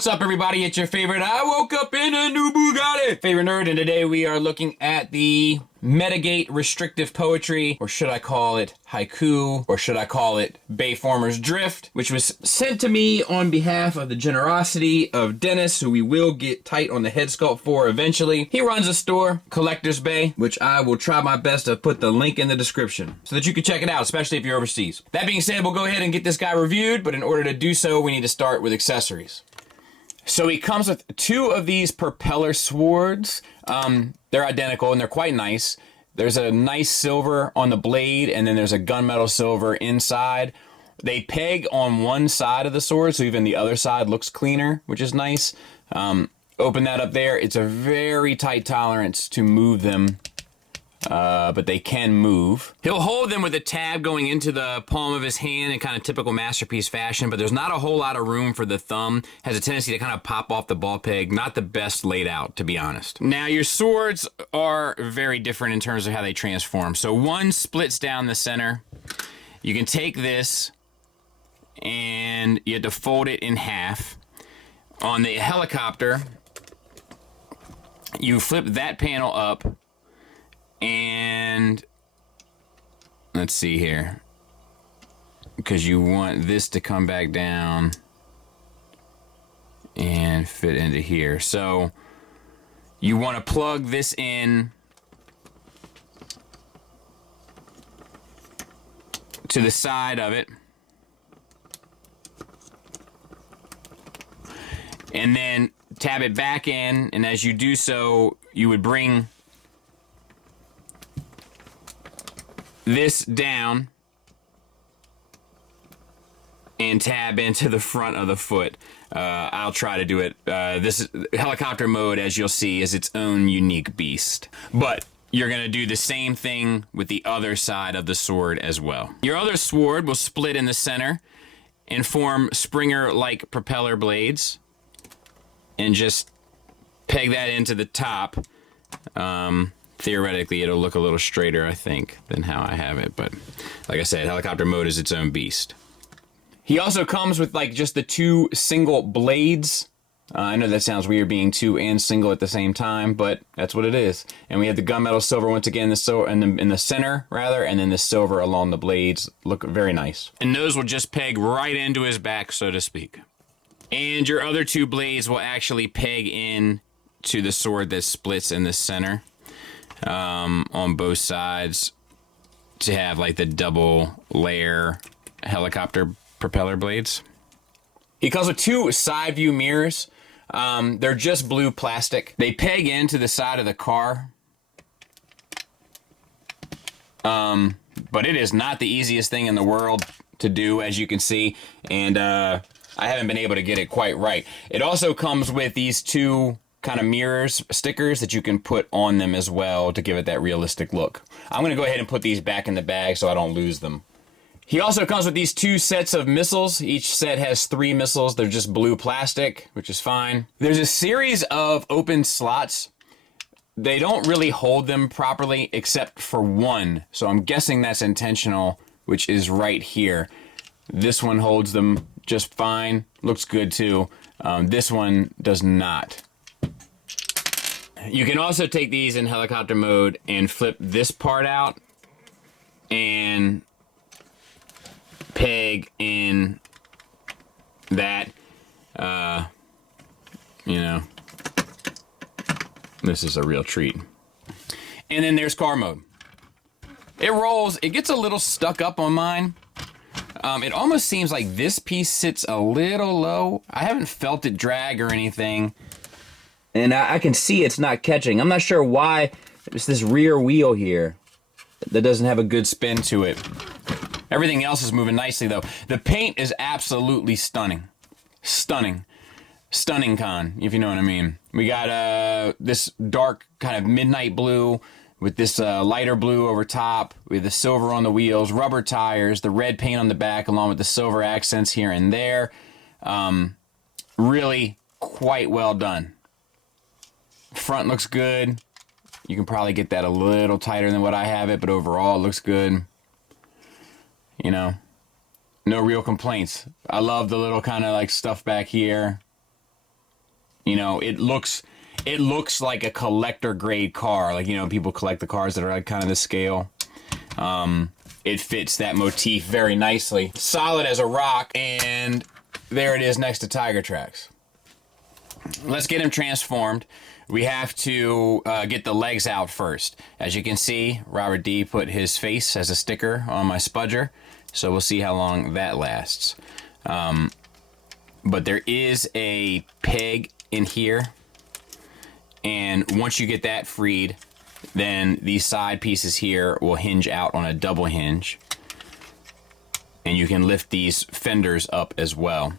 What's up, everybody? It's your favorite I woke up in a new Bugatti favorite nerd, and today we are looking at the Metagate restrictive poetry, or should I call it haiku, or should I call it Bayformers Drift, which was sent to me on behalf of the generosity of Dennis, who we will get tight on the head sculpt for eventually. He runs a store, Collector's Bay, which I will try my best to put the link in the description so that you can check it out, especially if you're overseas. That being said, we'll go ahead and get this guy reviewed, but in order to do so, we need to start with accessories. So he comes with two of these propeller swords. They're identical and they're quite nice. There's a nice silver on the blade, and then there's a gunmetal silver inside. They peg on one side of the sword, so even the other side looks cleaner, which is nice. Open that up there. It's a very tight tolerance to move them, but they can move. He'll hold them with a tab going into the palm of his hand in kind of typical Masterpiece fashion, but there's not a whole lot of room for the thumb. Has a tendency to kind of pop off the ball peg. Not the best laid out, to be honest. Now, your swords are very different in terms of how they transform. So one splits down the center. You can take this and you have to fold it in half. On the helicopter, you flip that panel up, and let's see here, because you want this to come back down and fit into here. So you want to plug this in to the side of it, and then tab it back in, and as you do so, you would bring this down and tab into the front of the foot. I'll try to do it. This helicopter mode, as you'll see, is its own unique beast. But you're going to do the same thing with the other side of the sword as well. Your other sword will split in the center and form Springer-like propeller blades, and just peg that into the top. Theoretically, it'll look a little straighter, I think, than how I have it. But like I said, helicopter mode is its own beast. He also comes with like just the two single blades. I know that sounds weird being two and single at the same time, but that's what it is. And we have the gunmetal silver once again, the silver in the center rather, and then the silver along the blades look very nice. And those will just peg right into his back, so to speak. And your other two blades will actually peg in to the sword that splits in the center. On both sides to have like the double layer helicopter propeller blades. He comes with two side view mirrors. They're just blue plastic. They peg into the side of the car. But it is not the easiest thing in the world to do, as you can see, and I haven't been able to get it quite right. It also comes with these two kind of mirrors, stickers that you can put on them as well to give it that realistic look. I'm going to go ahead and put these back in the bag so I don't lose them. He also comes with these two sets of missiles. Each set has 3 missiles. They're just blue plastic, which is fine. There's a series of open slots. They don't really hold them properly except for one, so I'm guessing that's intentional, which is right here. This one holds them just fine. Looks good too. This one does not. You can also take these in helicopter mode and flip this part out and peg in that, you know, this is a real treat. And then there's car mode. It rolls, it gets a little stuck up on mine. It almost seems like this piece sits a little low. I haven't felt it drag or anything. And I can see it's not catching. I'm not sure why it's this rear wheel here that doesn't have a good spin to it. Everything else is moving nicely though. The paint is absolutely stunning. Stunning. Stunning con, if you know what I mean. We got this dark kind of midnight blue with this lighter blue over top, with the silver on the wheels, rubber tires, the red paint on the back along with the silver accents here and there. Really quite well done. Front looks good. You can probably get that a little tighter than what I have it, but overall it looks good. You know, no real complaints. I love the little kind of like stuff back here. know, it looks like a collector grade car. Like, you know, people collect the cars that are like kind of the scale. It fits that motif very nicely. Solid as a rock, and there it is next to Tiger Tracks. Let's get him transformed. We have to get the legs out first. As you can see, Robert D put his face as a sticker on my spudger, so we'll see how long that lasts. But there is a peg in here, and once you get that freed, then these side pieces here will hinge out on a double hinge, and you can lift these fenders up as well.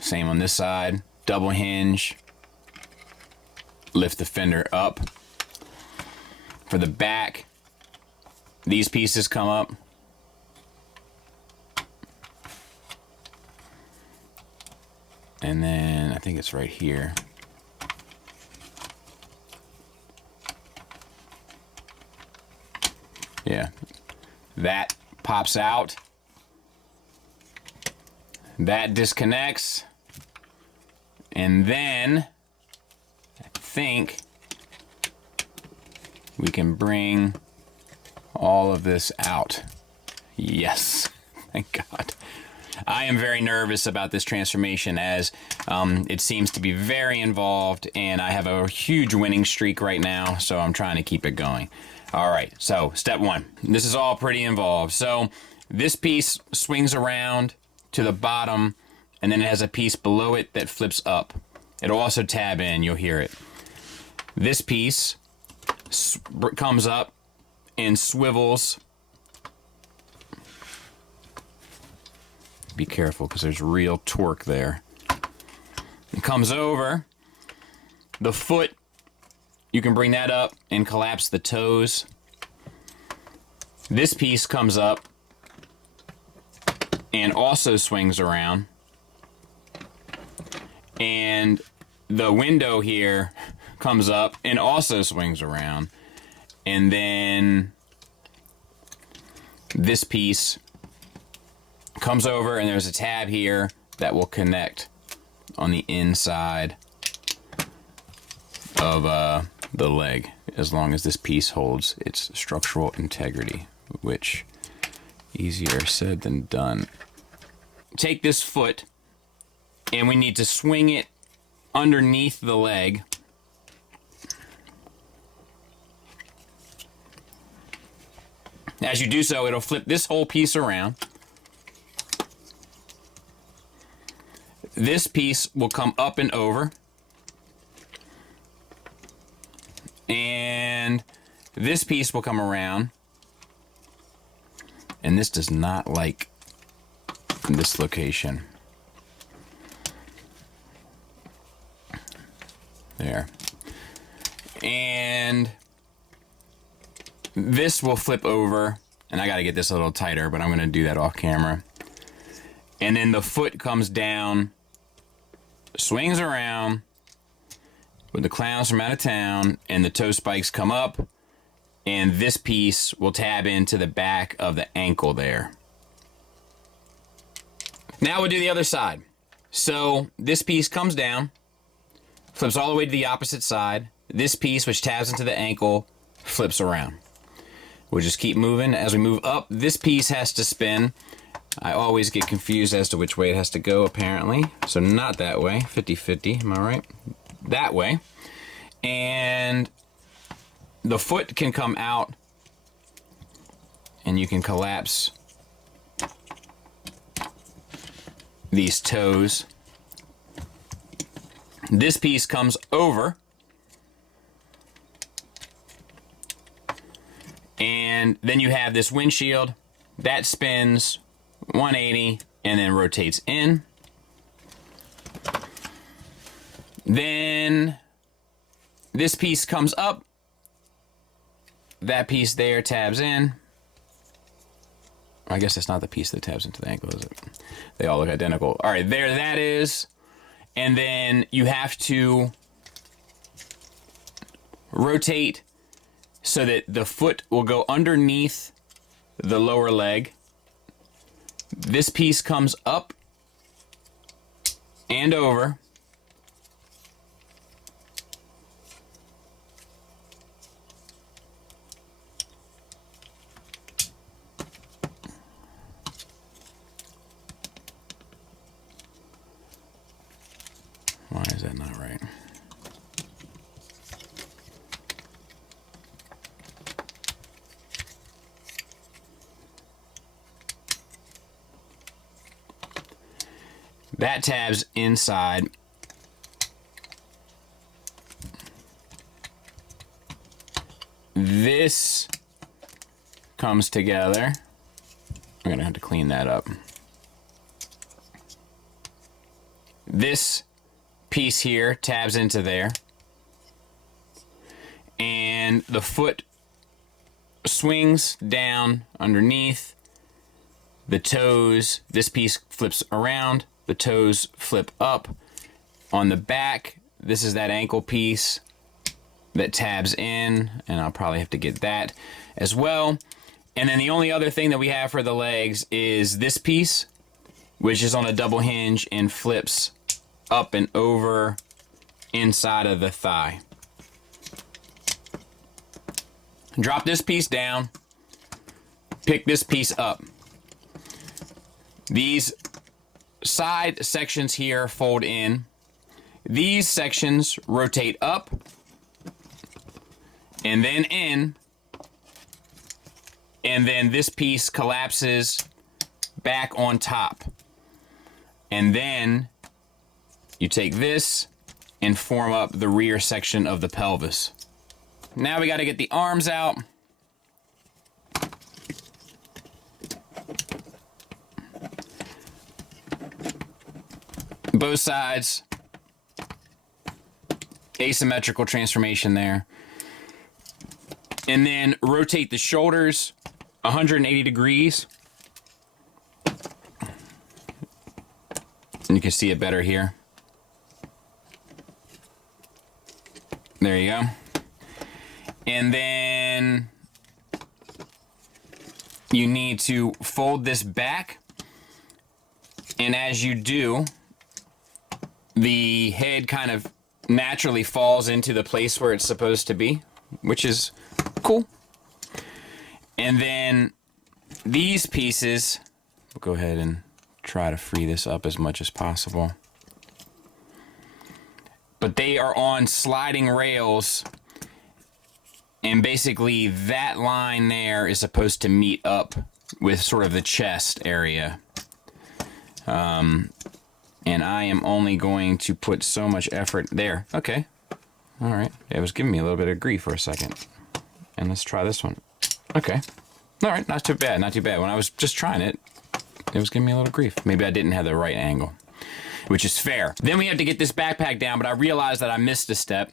Same on this side, double hinge, lift the fender up. For the back, these pieces come up. And then I think it's right here. Yeah, that pops out. That disconnects. And then I think we can bring all of this out. Yes, thank God. I am very nervous about this transformation, as it seems to be very involved, and I have a huge winning streak right now, so I'm trying to keep it going. All right, so step one. This is all pretty involved. So this piece swings around to the bottom, and then it has a piece below it that flips up. It'll also tab in, you'll hear it. This piece comes up and swivels. Be careful, because there's real torque there. It comes over. The foot, you can bring that up and collapse the toes. This piece comes up and also swings around. And the window here comes up and also swings around. And then this piece comes over, and there's a tab here that will connect on the inside of the leg, as long as this piece holds its structural integrity, which easier said than done. Take this foot, and we need to swing it underneath the leg. As you do so, it'll flip this whole piece around. This piece will come up and over. And this piece will come around. And this does not like this location. There. And this will flip over. And I got to get this a little tighter, but I'm going to do that off camera. And then the foot comes down, swings around with the clowns from out of town, and the toe spikes come up, and this piece will tab into the back of the ankle there. Now we'll do the other side. So this piece comes down, flips all the way to the opposite side. This piece, which tabs into the ankle, flips around. We'll just keep moving. As we move up, this piece has to spin. I always get confused as to which way it has to go, apparently. So not that way. 50-50, am I right? That way. And the foot can come out, and you can collapse these toes. This piece comes over, and then you have this windshield that spins 180 and then rotates in. Then this piece comes up. That piece there tabs in. I guess that's not the piece that tabs into the ankle, is it? They all look identical. All right, there that is. And then you have to rotate so that the foot will go underneath the lower leg. This piece comes up and over. that not right? That tab's inside. This comes together. I'm gonna have to clean that up. This piece here tabs into there. And the foot swings down underneath. The toes, this piece flips around. The toes flip up. On the back, this is that ankle piece that tabs in, and I'll probably have to get that as well. And then the only other thing that we have for the legs is this piece, which is on a double hinge and flips up and over inside of the thigh. Drop this piece down, pick this piece up. These side sections here fold in. These sections rotate up and then in, and then this piece collapses back on top. And then you take this and form up the rear section of the pelvis. Now we got to get the arms out. Both sides. Asymmetrical transformation there. And then rotate the shoulders 180 degrees. And you can see it better here. There you go. And then you need to fold this back. And as you do, the head kind of naturally falls into the place where it's supposed to be, which is cool. And then these pieces, we'll go ahead and try to free this up as much as possible. But they are on sliding rails, and basically that line there is supposed to meet up with sort of the chest area. And I am only going to put so much effort there. Okay. All right. It was giving me a little bit of grief for a second. And let's try this one. Okay. All right. Not too bad. Not too bad. When I was just trying it, it was giving me a little grief. Maybe I didn't have the right angle, which is fair. Then we have to get this backpack down, but I realized that I missed a step.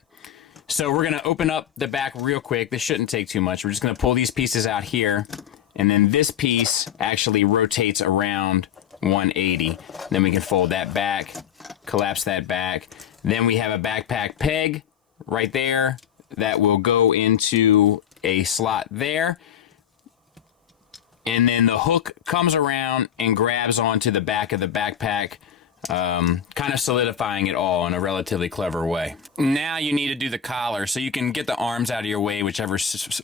So we're going to open up the back real quick. This shouldn't take too much. We're just going to pull these pieces out here. And then this piece actually rotates around 180. Then we can fold that back, collapse that back. Then we have a backpack peg right there that will go into a slot there. And then the hook comes around and grabs onto the back of the backpack, kind of solidifying it all in a relatively clever way. Now you need to do the collar, so you can get the arms out of your way, whichever suits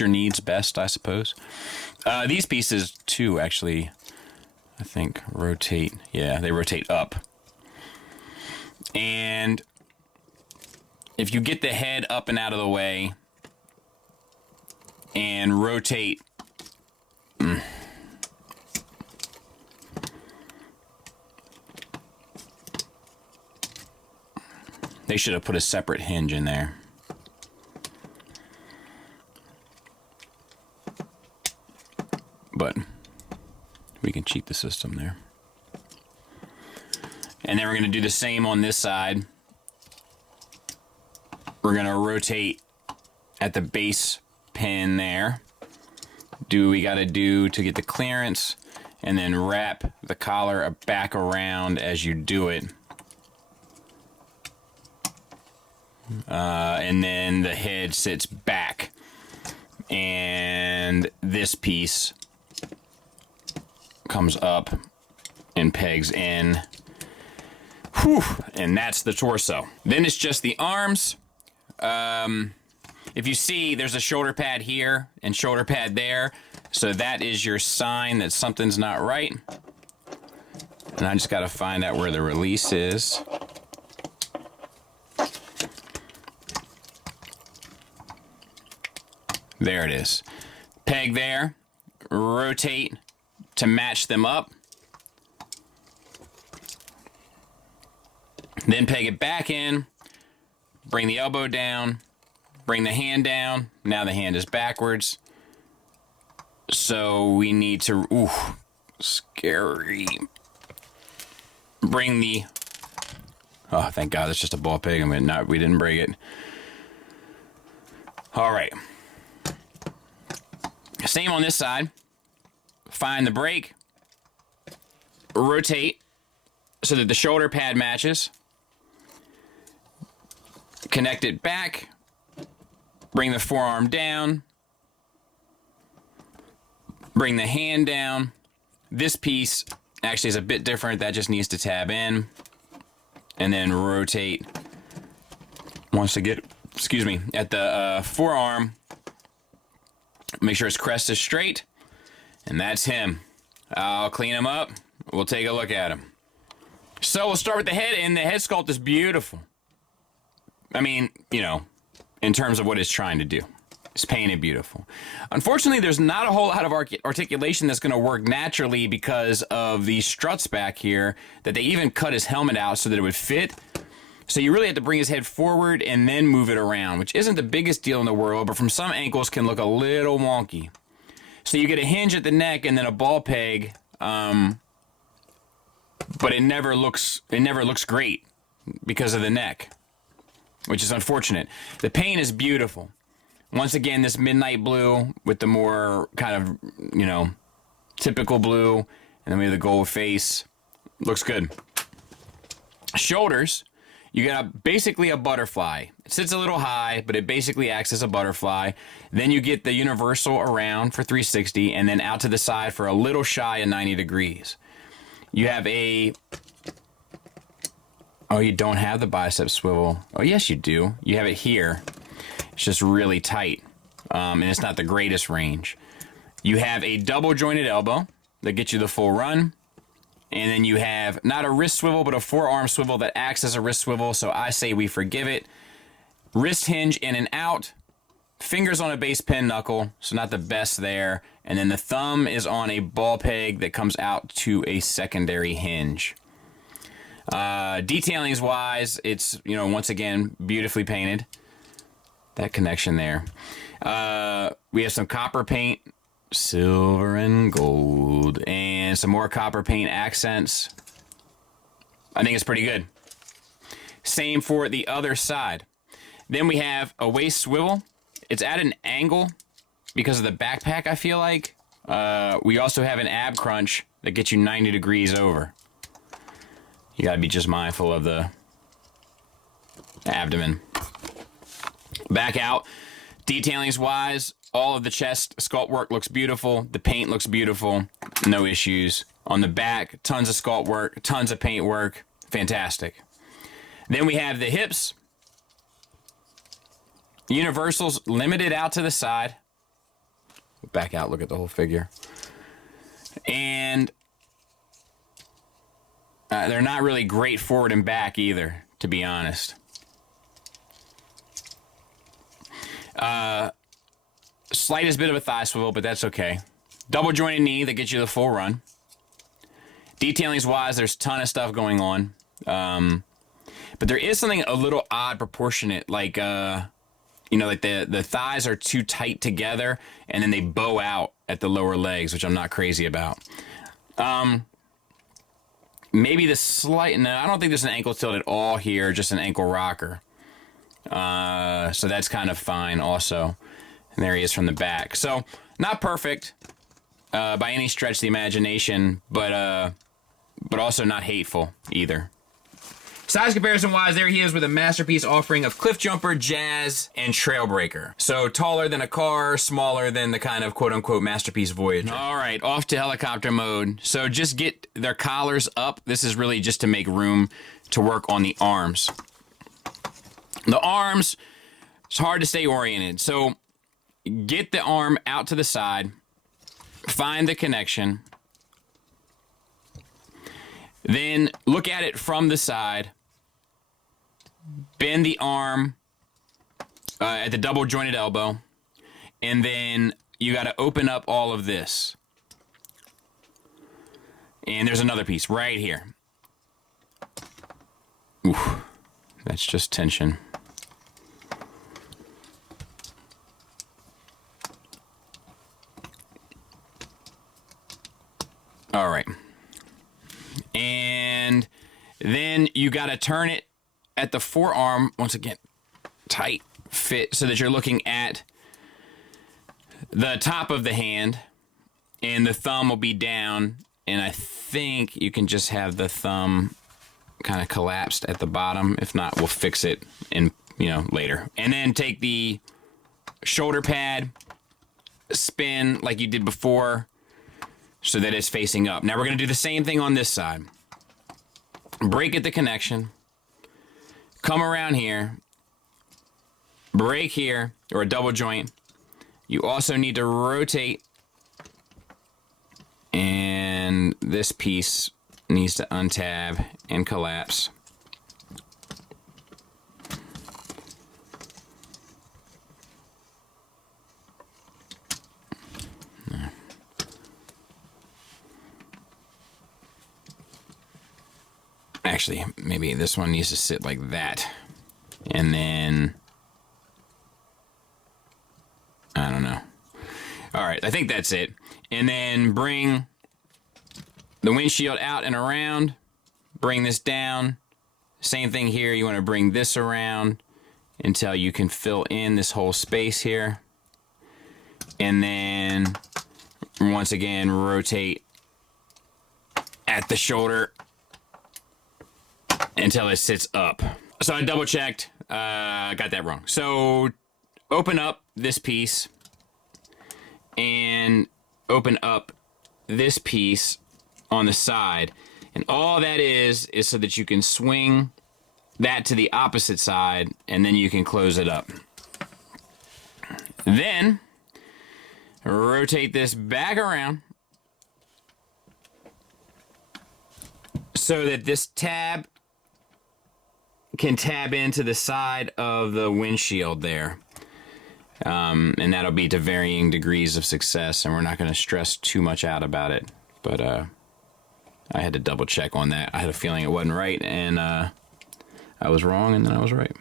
your needs best, I suppose. These pieces too, actually, I think rotate. Yeah, they rotate up. And if you get the head up and out of the way and rotate, they should have put a separate hinge in there. But we can cheat the system there. And then we're going to do the same on this side. We're going to rotate at the base pin there. Do what we got to do to get the clearance, and then wrap the collar back around as you do it. And then the head sits back. And this piece comes up and pegs in. Whew, and that's the torso. Then it's just the arms. If you see, there's a shoulder pad here and shoulder pad there. So that is your sign that something's not right. And I just got to find out where the release is. There it is. Peg there, rotate to match them up. Then peg it back in, bring the elbow down, bring the hand down. Now the hand is backwards. So we need to, ooh, scary. Bring the, oh, thank God, that's just a ball peg. I mean, we didn't break it. All right. Same on this side. Find the break. Rotate so that the shoulder pad matches. Connect it back. Bring the forearm down. Bring the hand down. This piece actually is a bit different. That just needs to tab in. And then rotate. Once to get, excuse me, at the forearm. Make sure his crest is straight. And that's him. I'll clean him up. We'll take a look at him. So we'll start with the head, and the head sculpt is beautiful. I mean, you know, in terms of what it's trying to do. It's painted beautiful. Unfortunately, there's not a whole lot of articulation that's going to work naturally because of these struts back here, that they even cut his helmet out so that it would fit. So you really have to bring his head forward and then move it around, which isn't the biggest deal in the world, but from some ankles can look a little wonky. So you get a hinge at the neck and then a ball peg, but it never looks great because of the neck, which is unfortunate. The paint is beautiful. Once again, this midnight blue with the more kind of, you know, typical blue, and then we have the gold face. Looks good. Shoulders, you got basically a butterfly. It sits a little high, but it basically acts as a butterfly. Then you get the universal around for 360, and then out to the side for a little shy of 90 degrees. You have a... Oh, you don't have the bicep swivel. Oh, yes, you do. You have it here. It's just really tight, and it's not the greatest range. You have a double jointed elbow that gets you the full run. And then you have not a wrist swivel, but a forearm swivel that acts as a wrist swivel. So I say we forgive it. Wrist hinge in and out. Fingers on a base pin knuckle, so not the best there. And then the thumb is on a ball peg that comes out to a secondary hinge. Detailings wise, it's, you know, once again, beautifully painted. That connection there. We have some copper paint. Silver and gold, and some more copper paint accents. I think it's pretty good. Same for the other side. Then we have a waist swivel. It's at an angle because of the backpack, I feel like. We also have an ab crunch that gets you 90 degrees over. You gotta be just mindful of the abdomen. Back out. Detailings wise, all of the chest sculpt work looks beautiful. The paint looks beautiful. No issues. On the back, tons of sculpt work, tons of paint work. Fantastic. Then we have the hips. Universals limited out to the side. Back out, look at the whole figure. And they're not really great forward and back either, to be honest. Slightest bit of a thigh swivel, but that's okay. Double jointed knee that gets you the full run. Detailings wise, there's a ton of stuff going on. But there is something a little odd proportionate, like, you know, like the thighs are too tight together and then they bow out at the lower legs, which I'm not crazy about. Maybe the slight, no, I don't think there's an ankle tilt at all here, just an ankle rocker. So that's kind of fine also. And there he is from the back. So not perfect by any stretch of the imagination, but also not hateful either. Size comparison wise, there he is with a masterpiece offering of Cliff Jumper, Jazz, and Trailbreaker. So taller than a car, smaller than the kind of quote-unquote masterpiece Voyager. All right, off to helicopter mode. So just get their collars up. This is really just to make room to work on the arms. The arms, it's hard to stay oriented. So get the arm out to the side, find the connection, then look at it from the side, bend the arm at the double jointed elbow, And then you got to open up all of this. And there's another piece right here. Oof, that's just tension. All right. And then you got to turn it at the forearm, once again, tight fit, so that you're looking at the top of the hand, and the thumb will be down, and I think you can just have the thumb kind of collapsed at the bottom. If not, we'll fix it in, later. And then take the shoulder pad, spin like you did before, so that it's facing up. Now we're going to do the same thing on this side. Break at the connection. Come around here. Break here, or a double joint. You also need to rotate. And this piece needs to untab and collapse. Actually, maybe this one needs to sit like that. And then, I don't know. All right, I think that's it. And then bring the windshield out and around. Bring this down. Same thing here. You want to bring this around until you can fill in this whole space here. And then, once again, rotate at the shoulder until it sits up. So I double checked, got that wrong. So open up this piece and open up this piece on the side. And all that is so that you can swing that to the opposite side, and then you can close it up. Then rotate this back around so that this tab can tab into the side of the windshield there. And that'll be to varying degrees of success, and we're not going to stress too much out about it. But I had to double check on that. I had a feeling it wasn't right, and I was wrong, and then I was right.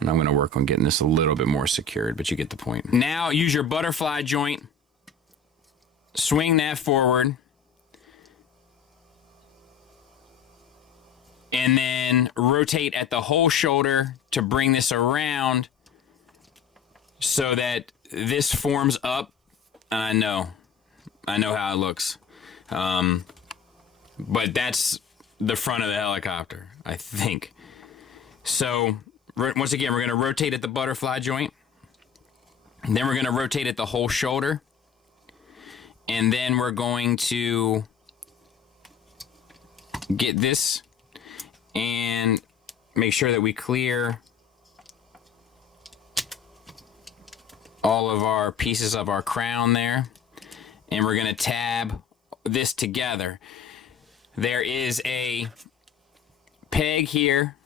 And I'm going to work on getting this a little bit more secured, but you get the point. Now use your butterfly joint. Swing that forward. And then rotate at the whole shoulder to bring this around so that this forms up. I know how it looks. But that's the front of the helicopter, I think. So, once again, we're going to rotate at the butterfly joint. Then we're going to rotate at the whole shoulder. And then we're going to get this and make sure that we clear all of our pieces of our crown there. And we're going to tab this together. There is a peg here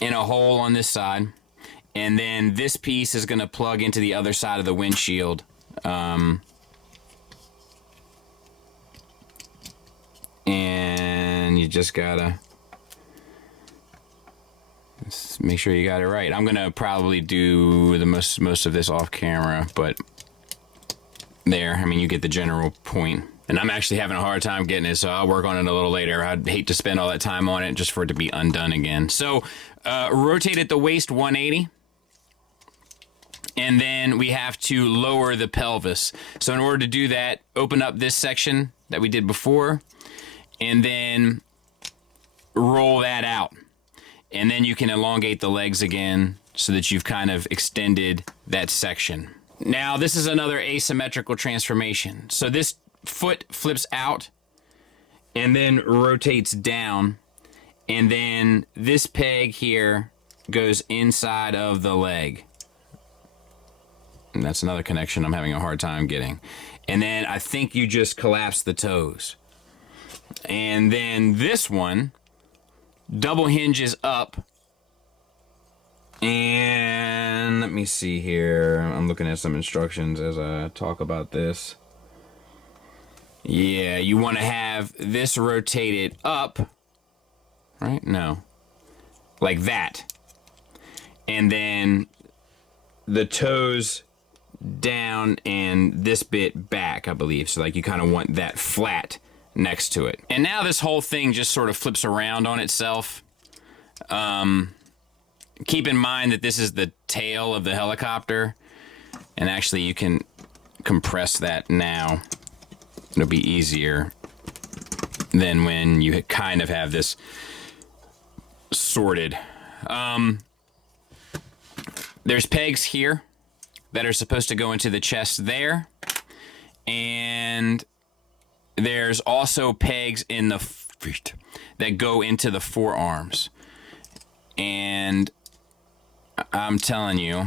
and a hole on this side. And then this piece is going to plug into the other side of the windshield. And you just gotta make sure you got it right. I'm gonna probably do the most of this off camera, but there, I mean, you get the general point. And I'm actually having a hard time getting it, so I'll work on it a little later. I'd hate to spend all that time on it just for it to be undone again. So rotate at the waist 180. And then we have to lower the pelvis. So in order to do that, open up this section that we did before, and then roll that out. And then you can elongate the legs again so that you've kind of extended that section. Now, this is another asymmetrical transformation. So this foot flips out and then rotates down. And then this peg here goes inside of the leg. And that's another connection I'm having a hard time getting. And then I think you just collapse the toes. And then this one double hinges up. And Let me see here. I'm looking at some instructions as I talk about this. Yeah, you want to have this rotated up, right? No. Like that. And then the toes down and this bit back, I believe. So like you kind of want that flat next to it. And now this whole thing just sort of flips around on itself. Keep in mind that this is the tail of the helicopter. And actually you can compress that now. It'll be easier than when you kind of have this sorted. There's pegs here that are supposed to go into the chest there. And there's also pegs in the feet that go into the forearms. And I'm telling you,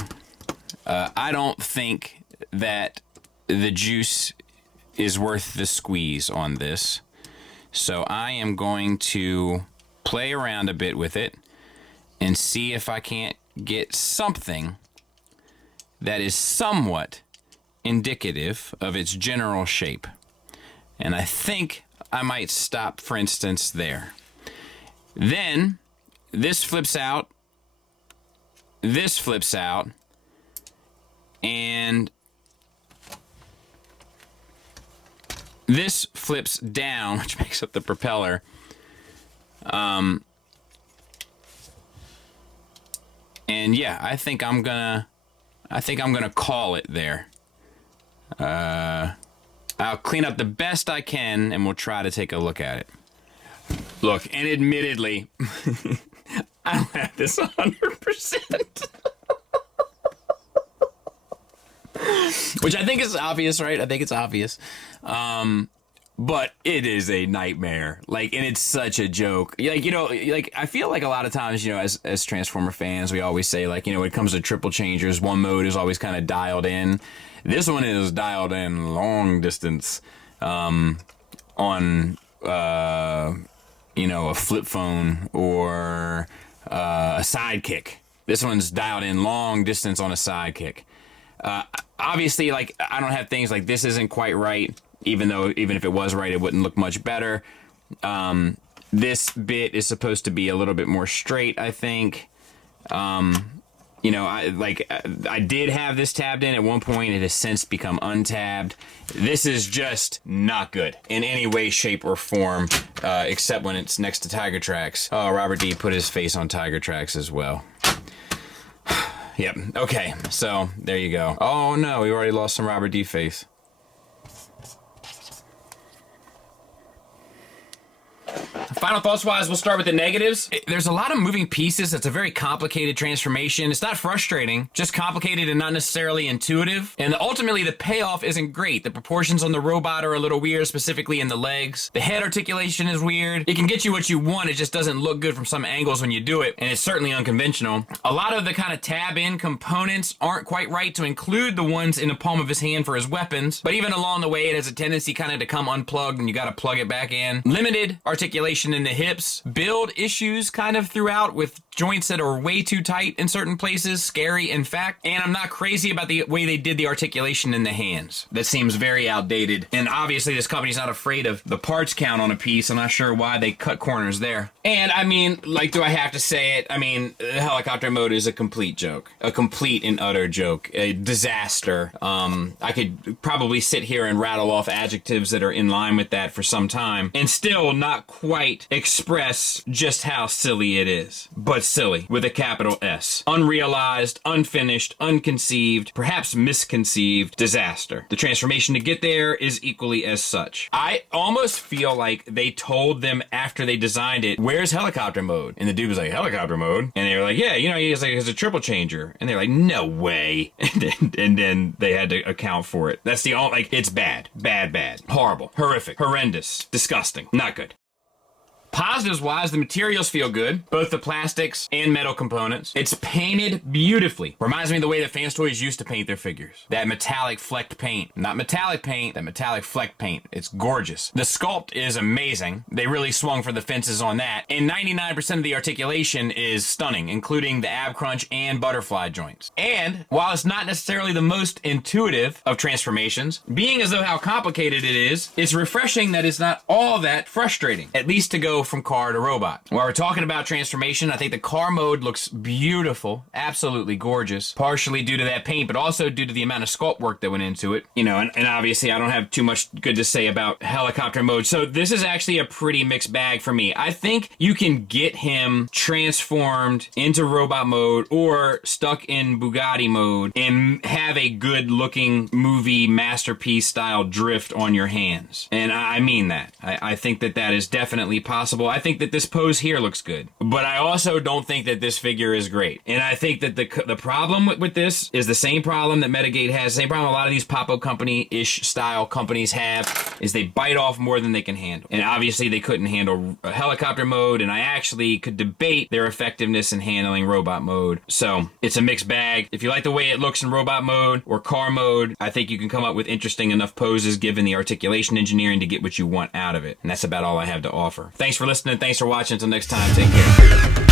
I don't think that the juice is worth the squeeze on this. So I am going to play around a bit with it and see if I can't get something that is somewhat indicative of its general shape. And I think I might stop, for instance, there. Then this flips out, this flips out, and this flips down, which makes up the propeller. And yeah, I think I'm gonna call it there. I'll clean up the best I can, and we'll try to take a look at it. Look, and admittedly, I don't have this 100%. Which I think is obvious, right? I think it's obvious. But it is a nightmare. Like, and it's such a joke. Like, you know, like, I feel like a lot of times, you know, as Transformer fans, we always say, like, you know, when it comes to triple changers, one mode is always kind of dialed in. This one is dialed in long distance, on, you know, a flip phone or a sidekick. This one's dialed in long distance on a sidekick. Obviously, like, I don't have things like this isn't quite right, even if it was right, it wouldn't look much better. This bit is supposed to be a little bit more straight, I think. You know, I did have this tabbed in at one point. It has since become untabbed. This is just not good in any way, shape, or form, except when it's next to Tiger Tracks. Oh, Robert D put his face on Tiger Tracks as well. Yep. Okay. So there you go. Oh no, we already lost some Robert D face. Final thoughts wise, we'll start with the negatives. There's a lot of moving pieces. It's a very complicated transformation. It's not frustrating, just complicated and not necessarily intuitive. And ultimately, the payoff isn't great. The proportions on the robot are a little weird, specifically in the legs. The head articulation is weird. It can get you what you want. It just doesn't look good from some angles when you do it. And it's certainly unconventional. A lot of the kind of tab-in components aren't quite right to include the ones in the palm of his hand for his weapons. But even along the way, it has a tendency kind of to come unplugged and you got to plug it back in. Limited articulation in the hips, build issues kind of throughout with joints that are way too tight in certain places, scary in fact, and I'm not crazy about the way they did the articulation in the hands. That seems very outdated, and obviously this company's not afraid of the parts count on a piece. I'm not sure why they cut corners there. And I mean, like, do I have to say it? I mean, the helicopter mode is a complete joke. A complete and utter joke. A disaster. I could probably sit here and rattle off adjectives that are in line with that for some time, and still not quite express just how silly it is. But silly, with a capital S. Unrealized, unfinished, unconceived, perhaps misconceived disaster. The transformation to get there is equally as such. I almost feel like they told them after they designed it, where's helicopter mode? And the dude was like, helicopter mode? And they were like, yeah, you know, he's a triple changer. And they're like, no way. And then they had to account for it. That's the only, like, it's bad. Bad, bad. Horrible. Horrific. Horrendous. Disgusting. Not good. Positives wise, the materials feel good, both the plastics and metal components. It's painted beautifully. Reminds me of the way that Fans Toys used to paint their figures. That metallic flecked paint. Not metallic paint, that metallic flecked paint. It's gorgeous. The sculpt is amazing. They really swung for the fences on that. And 99% of the articulation is stunning, including the ab crunch and butterfly joints. And while it's not necessarily the most intuitive of transformations, being as though how complicated it is, it's refreshing that it's not all that frustrating, at least to go from car to robot. While we're talking about transformation, I think the car mode looks beautiful, absolutely gorgeous, partially due to that paint, but also due to the amount of sculpt work that went into it. You know, and obviously I don't have too much good to say about helicopter mode, so this is actually a pretty mixed bag for me. I think you can get him transformed into robot mode or stuck in Bugatti mode and have a good looking movie masterpiece style drift on your hands. And I mean that. I think that that is definitely possible. I think that this pose here looks good, but I also don't think that this figure is great. And I think that the problem with this is the same problem that Metagate has, the same problem a lot of these pop-up company-ish style companies have, is they bite off more than they can handle. And obviously they couldn't handle a helicopter mode, and I actually could debate their effectiveness in handling robot mode. So it's a mixed bag. If you like the way it looks in robot mode or car mode, I think you can come up with interesting enough poses given the articulation engineering to get what you want out of it. And that's about all I have to offer. Thanks for listening. Thanks for watching. Until next time, take care.